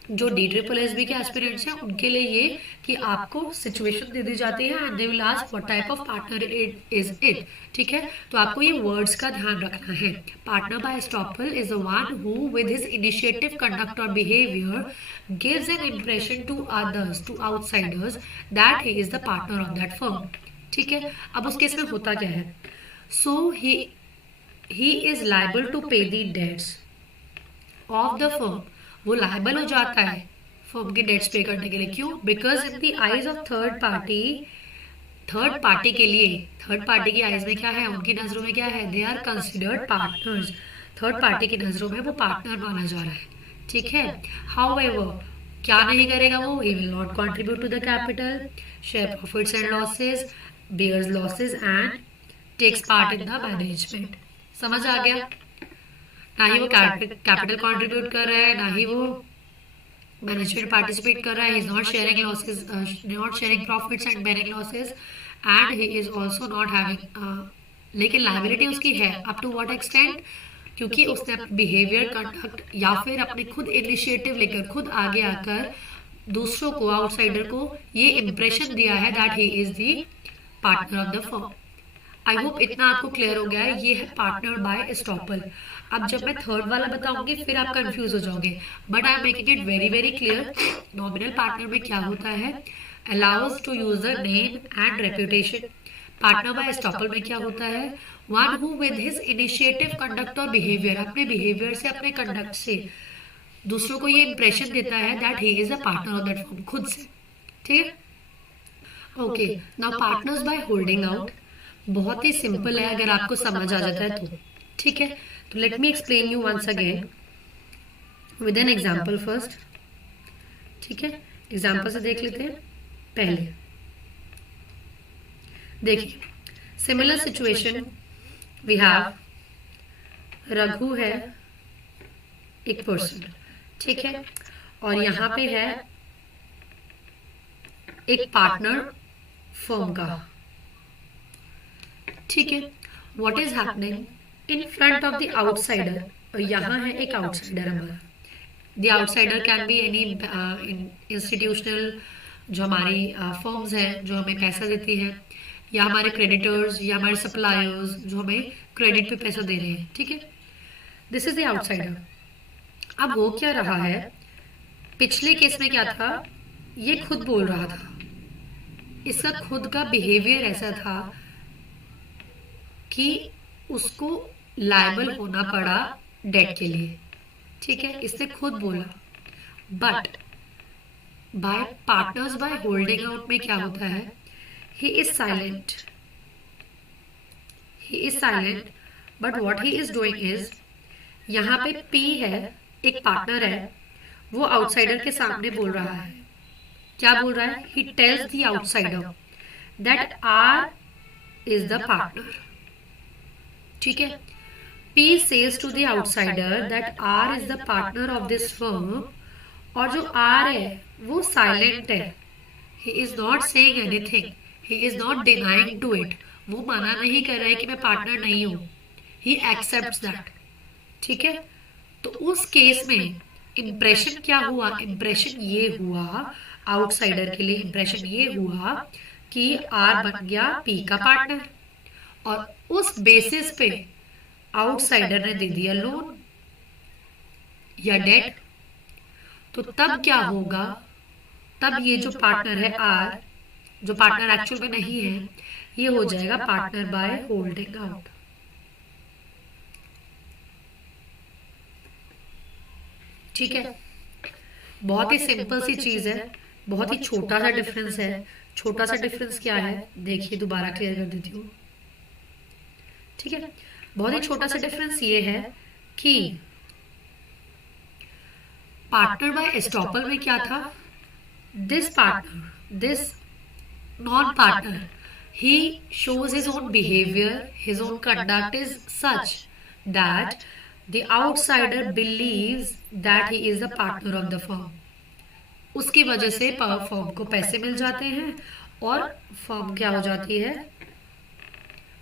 जो DSSB के एस्पिरेंट्स हैं उनके लिए ये कि आपको सिचुएशन दे दी जाती है and they will ask what type of partner it is it. ठीक है, तो आपको ये वर्ड्स का ध्यान रखना है। Partner by estoppel is the one who with his initiative, conduct or behaviour gives an impression to others, to outsiders, that he is the partner of that firm. ठीक है, अब उस केस में होता क्या है, so he is liable to pay the debts of the firm, वो liable हो जाता है फर्म के डेट्स पे करने के लिए। क्यों, because in the eyes of third party, third party के लिए, थर्ड पार्टी की आईज में क्या है, उनकी नजरों में क्या है, they are considered partners, third party की नजरों में वो पार्टनर माना जा रहा है। ठीक है, हाउएवर क्या नहीं करेगा वो, he will not contribute to the capital, share profits and losses, bears losses and takes part in the management. समझ आ गया, ना ही वो कैपिटल कंट्रीब्यूट कर रहा है, ना ही वो मैनेजमेंट पार्टिसिपेट कर रहा है, is not sharing losses, not sharing profits and bearing losses, and he is also not having, लेकिन लायबिलिटी उसकी है अप टू व्हाट एक्सटेंट, क्योंकि उसने अपने बिहेवियर, कंडक्ट या फिर अपने खुद इनिशिएटिव लेकर, खुद आगे आकर दूसरों को, आउटसाइडर को ये इंप्रेशन दिया है that he is the partner of the firm. I hope इतना आपको क्लियर हो गया है। ये है पार्टनर बाय एस्टॉपल। अब जब मैं थर्ड वाला बताऊंगी फिर आप कंफ्यूज हो जाओगे, but I am making it very very clear. Nominal partner में क्या होता है, allows to use the name and reputation. Partner by estoppel में क्या होता है, one who with his initiative conduct or behaviour, अपने बिहेवियर से अपने कंडक्ट से दूसरों को ये इंप्रेशन देता है that he is a partner of that form, खुद से। ठीक है, okay. Now partners by holding out बहुत ही सिंपल है अगर आपको समझ आ जाता है तो। ठीक है, तो let me explain you once again with an example first. ठीक है, एग्जांपल से देख लेते हैं। पहले देखिए, similar situation we have Raghu है एक पर्सन, ठीक है, और यहाँ पे है एक पार्टनर फर्म का। ठीक है, what is happening in front of the outsider, और यहाँ है एक आउटसाइडर हमारा। The outsider can be any institutional, जो हमारी फर्म्स हैं जो हमें पैसा देती हैं, या हमारे क्रेडिटर्स या हमारे सप्लायर्स जो हमें क्रेडिट पे पैसा दे रहे हैं। ठीक है, दिस इज द आउटसाइडर। अब हो क्या रहा है, पिछले केस में क्या था, ये खुद बोल रहा था, इसका खुद का बिहेवियर ऐसा था कि उसको लायबल होना पड़ा डेट के लिए। ठीक है, इसने खुद बोला। But by partners by holding out में क्या होता है, he is silent, he is silent, but what he is doing is, यहाँ पे पी है, एक पार्टनर है, वो आउटसाइडर के सामने बोल रहा है। क्या बोल रहा है, he tells the outsider that R is the partner. ठीक है, P says to the outsider that R is the partner of this firm, और जो R है वो साइलेंट है, he is not saying anything, he is not denying to it, वो मना नहीं कर रहा है कि मैं पार्टनर नहीं हूँ, he accepts that। ठीक है, तो उस केस में इंप्रेशन क्या हुआ, इंप्रेशन ये हुआ आउटसाइडर के लिए, इंप्रेशन ये हुआ कि R बन गया P का पार्टनर, और उस बेसिस पे आउटसाइडर ने दे दिया लोन या डेट। तो तब क्या होगा, तब ये जो पार्टनर है आर, जो पार्टनर एक्चुअल में नहीं है, ये हो जाएगा पार्टनर बाय होल्डिंग आउट। ठीक है, बहुत ही सिंपल सी चीज है, बहुत ही छोटा सा डिफरेंस है। छोटा सा डिफरेंस क्या है, देखिए दोबारा क्लियर कर देती हूँ। ठीक है, बहुत ही छोटा सा डिफरेंस ये है कि पार्टनर बाय एस्टॉपल में क्या था, this partner, this non partner, he shows his own behavior, his own conduct is such that the outsider believes that he is the partner of the firm। उसकी वजह से firm को पैसे मिल जाते हैं और फर्म क्या हो जाती है,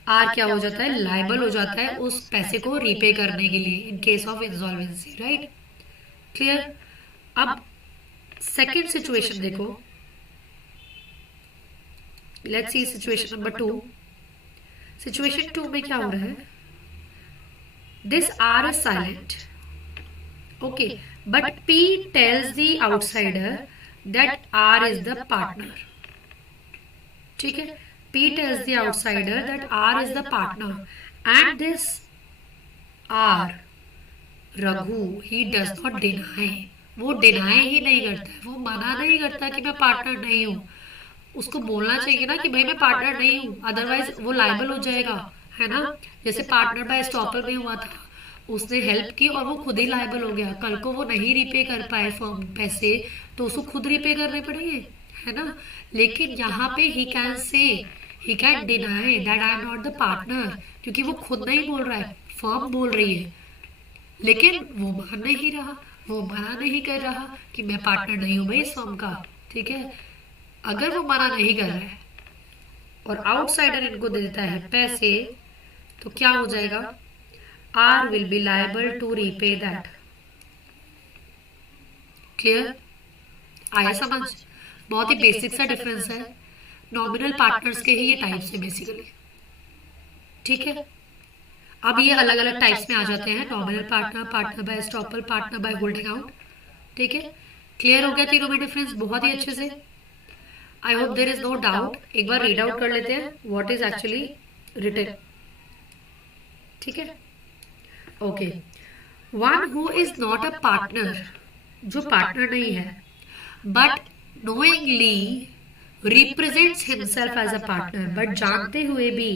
आर क्या हो जाता है, लायबल हो जाता है उस पैसे को रीपे करने के लिए in case of insolvency. Right, clear. अब सेकंड सिचुएशन देखो, let's see situation number 2। Situation 2 में क्या हो रहा है, this R is silent, okay, but P tells the outsider that R is the partner. ठीक है, P tells the outsider that R is the partner, and this R, Raghu, he does not deny, वो deny ही नहीं करता है, वो मना नहीं करता कि मैं पार्टनर नहीं हूँ। उसको बोलना चाहिए ना कि भाई मैं पार्टनर नहीं हूँ, अदरवाइज वो लायबल हो जाएगा, है ना। जैसे पार्टनर बाय एस्टॉपल में हुआ था, उसने हेल्प की और वो खुद ही लायबल हो गया। कल को वो नहीं रिपे कर पाए फर्म पैसे, तो उसको खुद रिपे करने पड़ेंगे, है ना। लेकिन यहाँ पे he can say, he can deny that I am not the partner, क्योंकि वो खुद नहीं बोल रहा है, फर्म बोल रही है। लेकिन वो मान नहीं रहा, वो मना नहीं कर रहा कि मैं पार्टनर नहीं हूं भाई इस फर्म का। ठीक है, अगर वो मना नहीं कर रहा है और आउटसाइडर इनको दे देता है पैसे, तो क्या हो जाएगा, R will be liable to repay that. Clear, आया समझ। बहुत ही बेसिक सा डिफरेंस है, नॉमिनल पार्टनर्स के ही ये टाइप्स है बेसिकली। ठीक है, अब ये अलग अलग टाइप्स में आ जाते हैं, nominal partner, partner by estoppel, partner by holding out. ठीक है, क्लियर हो गया तीनों में डिफरेंस बहुत ही अच्छे से। I hope there is no doubt. एक बार रीड आउट कर लेते हैं व्हाट इज एक्चुअली रिटन। ठीक है, okay. One who is not a partner, जो पार्टनर नहीं है, but knowingly represents himself as a partner, but जानते हुए भी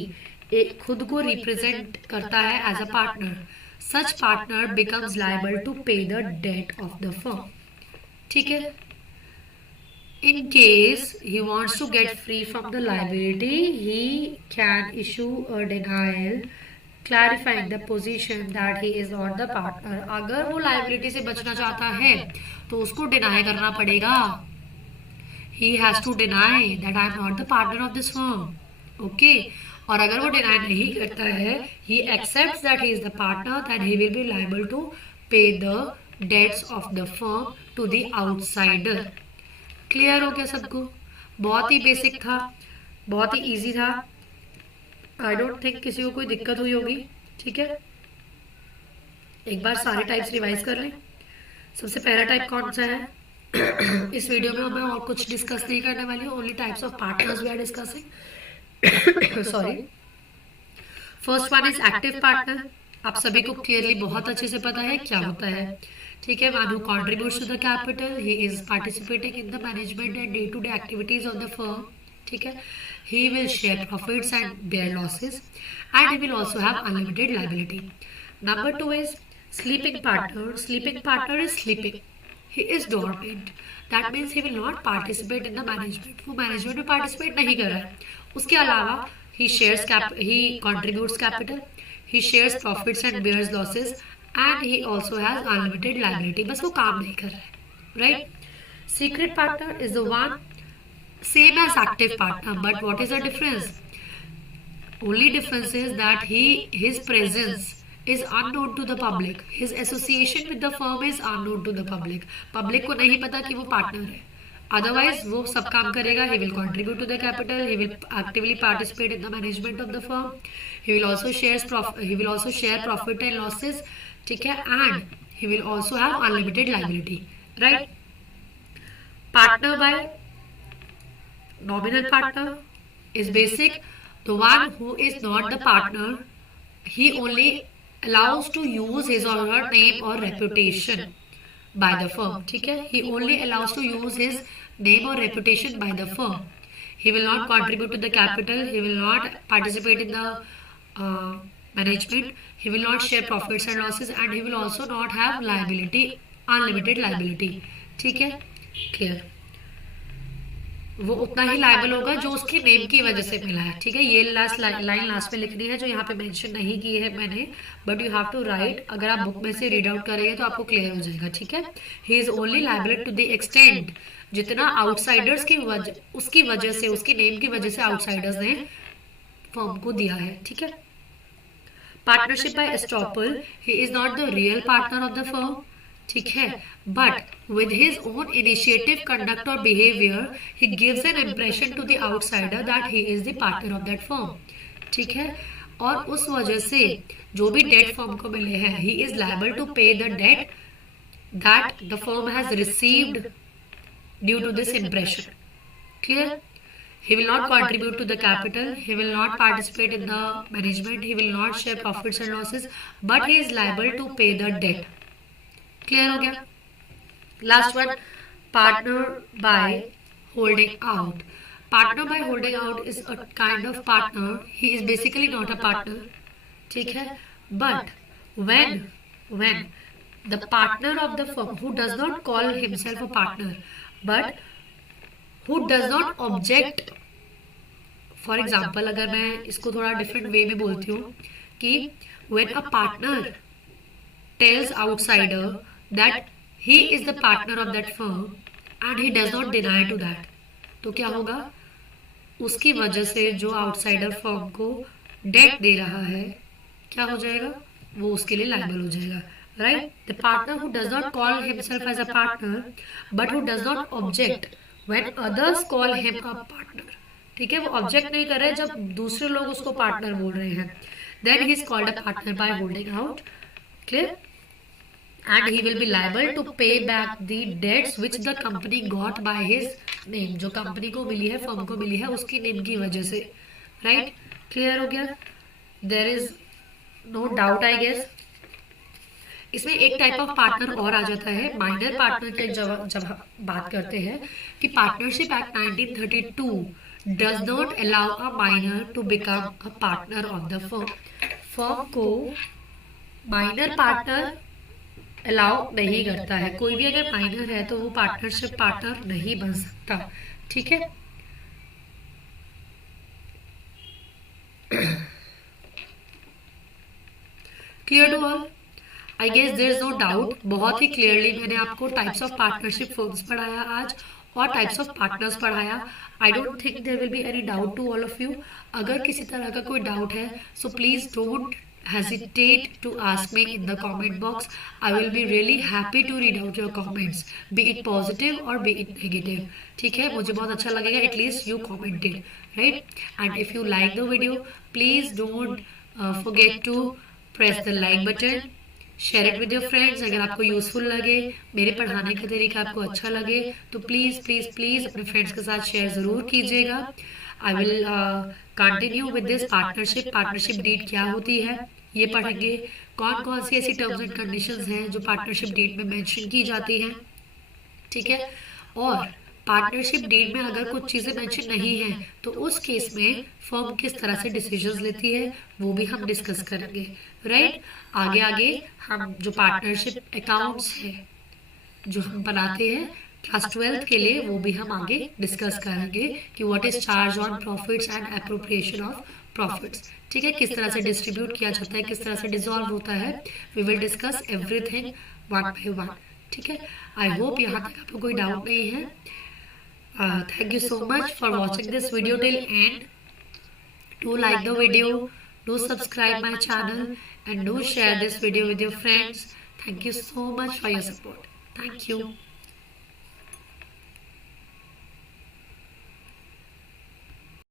खुद को रिप्रेजेंट करता है as a partner, such partner becomes liable to pay the debt of the firm. ठीक है, in case he wants to get free from the liability, he can issue a denial clarifying the position that he is not the partner। अगर वो liability से बचना चाहता है तो उसको डिनाई करना पड़ेगा। he has to deny that I am not the partner of this firm। okay, और अगर वो डिनाई नहीं करता है, he accepts that he is the partner, then he will be liable to pay the debts of the firm to the outsider। Clear हो गया सबको? बहुत ही बेसिक था, बहुत ही इजी था। आई डोंट थिंक किसी को कोई दिक्कत हुई होगी। ठीक है, एक बार सारे टाइप्स रिवाइज कर लें। सबसे पहला टाइप कौन सा है? इस वीडियो में मैं और कुछ डिस्कस नहीं करने वाली हूँ, only types of partners we are discussing. Sorry. First one is active partner. आप सभी को क्लियरली बहुत अच्छे से पता है क्या होता है। ठीक है, one who contributes to the capital, he is participating in the management and day to day activities of the firm. ठीक है, he will share profits and bear losses and he will also have unlimited liability. Number 2 is sleeping partner. Sleeping partner is sleeping, he is dormant, that means he will not participate in the management. वो management में participate नहीं कर रहा है। उसके अलावा he contributes capital, he shares profits and bears losses, and he also has unlimited liability। बस वो काम नहीं कर रहा है, right? Secret partner is the one same as active partner, but what is the difference? Only difference is that his presence is unknown to the public, his association with the firm is unknown to the public। public को नहीं पता कि वो partner है, otherwise वो सब काम करेगा। he will contribute to the capital, he will actively participate in the management of the firm, he will also share profit and losses। ठीक है, and he will also have unlimited liability, right? partner by nominal partner is basic, the one who is not the partner, he only allows to use his or her name or reputation by the firm। ठीक है, he only allows to use his name or reputation by the firm। he will not contribute to the capital, he will not participate in the management, he will not share profits and losses, and he will also not have liability, unlimited liability। ठीक है, clear? वो उतना ही liable होगा जो उसके name की वजह से मिला है। ठीक है, ये लास्ट लाइन लास्ट में लिखनी है जो यहाँ पे मेंशन नहीं की है मैंने, but you have to write. अगर आप बुक में से रीड आउट करेंगे तो आपको क्लियर हो जाएगा। ठीक है, he is only liable to the extent जितना आउटसाइडर्स की उसकी वजह से, उसकी नेम की वजह से आउटसाइडर्स ने फर्म को दिया है। ठीक है, partnership by estoppel, he is not the real partner of the firm. ठीक है, but with his own initiative, conduct or behavior, he gives an impression to the outsider that he is the partner of that firm। ठीक है, और उस वजह से जो भी डेट फर्म को मिले हैं, he is liable to pay the debt that the firm has received due to this impression। Clear? He will not contribute to the capital, he will not participate in the management, he will not share profits and losses, but he is liable to pay the debt। Clear हो गया? Last one, partner by holding out। partner by holding out is a kind of partner, he is basically not a partner। ठीक है, but when the partner of the firm who does not call himself a partner but who does not object, for example अगर मैं इसको थोड़ा different way में बोलती हूँ कि when a partner tells outsider that he is the partner of that firm and he does not deny to that, तो क्या होगा? उसकी वजह से जो आउटसाइडर फर्म को डेट दे रहा है, क्या हो जाएगा? वो उसके लिए लायबल हो जाएगा, right? The partner who does not call himself as a partner but who does not object when others call him a partner. ठीक है, वो ऑब्जेक्ट नहीं कर रहे जब दूसरे लोग उसको पार्टनर बोल रहे हैं, then he is called a partner by holding out. Clear? And he will be liable to pay back the debts which the company got by his name, जो कंपनी को मिली है, फर्म को मिली है उसकी नेम की वजह से। राइट? क्लियर हो गया? There is no doubt I guess. इसमें एक टाइप ऑफ पार्टनर और आ जाता है, माइनर पार्टनर के जब हम बात करते हैं कि partnership act 1932 does not allow a minor to become a partner of the firm. Firm को माइनर पार्टनर अलाउ नहीं करता है, कोई भी अगर माइनर है तो वो पार्टनरशिप पार्टनर नहीं बन सकता। ठीक है? Clear to all? I guess there is no doubt. बहुत ही क्लियरली मैंने आपको टाइप्स ऑफ पार्टनरशिप फर्म्स पढ़ाया आज और टाइप्स ऑफ पार्टनर्स पढ़ाया। I don't think there will be any doubt to all of you. अगर किसी तरह का कोई डाउट है so please don't hesitate to ask me in the comment box. I will be really happy to read out your comments, be it positive or be it negative. ठीक है, मुझे बहुत अच्छा लगेगा at least you commented, right? And if you like the video, please don't forget to press the like button. Share it with your friends. अगर आपको useful लगे, मेरे पढ़ाने का तरीका आपको अच्छा लगे तो प्लीज़ प्लीज़ प्लीज़ अपने फ्रेंड्स के साथ शेयर ज़रूर कीजिएगा। I will continue with this partnership. Partnership deed क्या होती है ये पढ़ेंगे, कौन कौन सी ऐसी टर्म्स एंड कंडीशंस हैं जो पार्टनरशिप डीड में मेंशन की जाती हैं। ठीक है? और पार्टनरशिप डीड में अगर कुछ चीज़ें मेंशन नहीं हैं तो उस केस में फर्म किस तरह से डिसीजंस लेती है वो भी हम डिस्कस करेंगे। राइट? आगे आगे हम जो पार्टनरशिप अकाउंट्स है जो हम बनाते हैं क्लास 12th के लिए वो भी हम आगे डिस्कस करेंगे कि what is charge on profits and appropriation of profits. ठीक है? किस तरह से डिस्ट्रीब्यूट किया जाता है, किस तरह से डिसॉल्व होता है। We will discuss everything one by one. ठीक है? आई होप यहाँ तक आपको कोई डाउट नहीं है। Thank you so much for watching this video till end. Do like the video, do subscribe my channel and do share this video with your friends. Thank you so much for your support. Thank you.